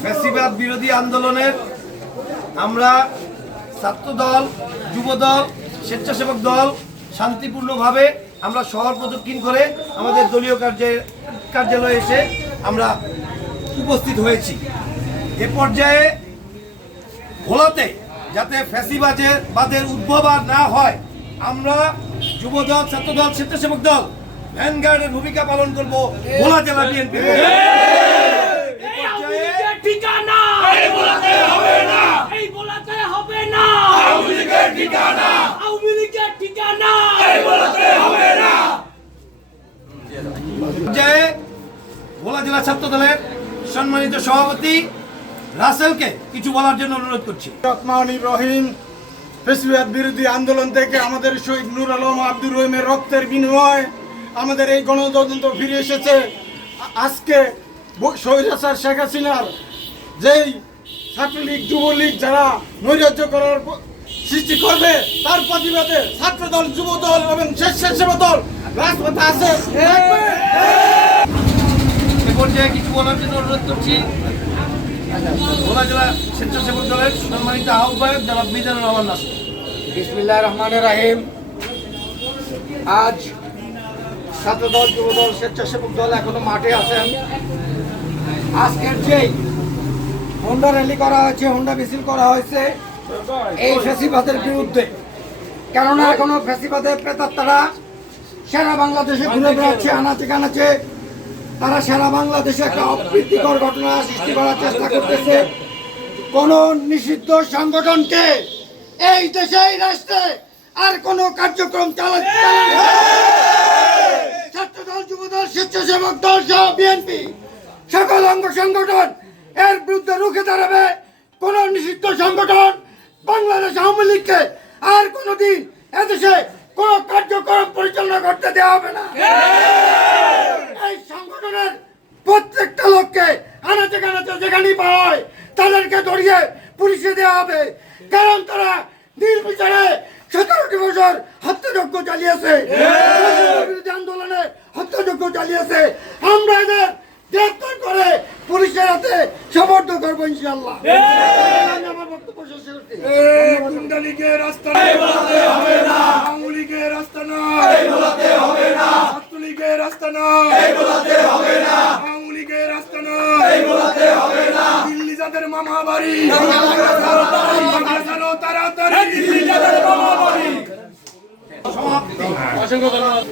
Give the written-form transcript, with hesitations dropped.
ফ্যাসিবাদ বিরোধী আন্দোলনের আমরা ছাত্রদল, যুবদল, স্বেচ্ছাসেবক দল শান্তিপূর্ণভাবে আমরা শহর প্রদক্ষিণ করে আমাদের দলীয় কার্যালয়ে এসে আমরা উপস্থিত হয়েছি। এ পর্যায়ে ভোলাতে যাতে ফ্যাসিবাদের উদ্ভব আর না হয়, আমরা যুবদল, ছাত্রদল, স্বেচ্ছাসেবক দল ভ্যানগার্ডের ভূমিকা পালন করব ভোলা জেলা বিএনপি। ভোলা জেলা ছাত্র দলের সম্মানিত সভাপতি রাসেলকে কিছু বলার জন্য অনুরোধ করছি। রহমানুর রহিম, ফ্যাসিবাদ বিরোধী আন্দোলন থেকে আমাদের শহীদ নূর আলম আব্দুর রহিমের রক্তের বিনিময়ে আমাদের এই গণতন্ত্র ফিরে এসেছে। আজকে স্বৈরাচার শেখ হাসিনার যেই ছাত্রলীগ, যুবলীগ যারা নৈরাজ্য করার সৃষ্টি করবে, তার প্রতিবাদে ছাত্রদল, যুবদল এবং স্বেচ্ছাসেবক দল রাজপথে আছে। এ পর্যায়ে কিছু বলার জন্য অনুরোধ করছি ভোলা জেলা স্বেচ্ছাসেবক দলের সম্মানিত আহ্বায়ক জনাব মিজানুর রহমান নাসির। বিসমিল্লাহির রহমানির রহিম। আজ ছাত্রদল, যুবদল, স্বেচ্ছাসেবক দল এখনো মাঠে আছেন। আজকের যেই হোন্ডা র্যালি করা হয়েছে, হোন্ডা মিছিল করা হয়েছে এই ফ্যাসিবাদের বিরুদ্ধে, কেননা এখনো ফ্যাসিবাদের প্রেতাত্মারা সারা বাংলাদেশে ঘুরে বেড়াচ্ছে, আনাচে কানাচে। তারা সারা বাংলাদেশে একটা অপ্রীতিকর ঘটনা সৃষ্টি করার চেষ্টা করতেছে। কোন নিষিদ্ধ সংগঠনকে এই দেশে, এই রাষ্ট্রে আর কোন কার্যক্রম চালাচ্ছে ছাত্রদল, যুবদল, স্বেচ্ছাসেবক দল সহ বিএনপি সকল অঙ্গ সংগঠন এর বিরুদ্ধে রুখে দাঁড়াবে। কোন নিষিদ্ধ সংগঠন বাংলাদেশ আওয়ামী লীগকে আর কোনদিন এদেশে কোন কার্যক্রম পরিচালনা করতে দেওয়া হবে না। এই সংগঠনের প্রত্যেকটা লোককে আনাচে কানাচে যেখানেই পাওয়া হয় তাদেরকে ধরিয়ে পুলিশে দেওয়া হবে, কারণ তারা নির্বিচারে 17টি বছর হত্যাযজ্ঞ চালিয়েছে, আন্দোলনে হত্যাযজ্ঞ চালিয়েছে। আমরা এদের গ্রেফতার করে পুলিশের হাতে সোপর্দ করবো ইনশাআল্লাহ। আমার বক্তব্য শেষ করছি। গুন্ডালীগের রাস্তা হবে না, আওয়ামী লীগের রাস্তা নয়, হবে না, ছাত্রলীগের রাস্তা নয়, হবে না, আওয়ামী লীগের রাস্তা নয়, হবে না, দিল্লি যাদের মামা বাড়ি তাড়াতাড়ি, দিল্লি যাদের মামা বাড়ি। অসংখ্য ধন্যবাদ।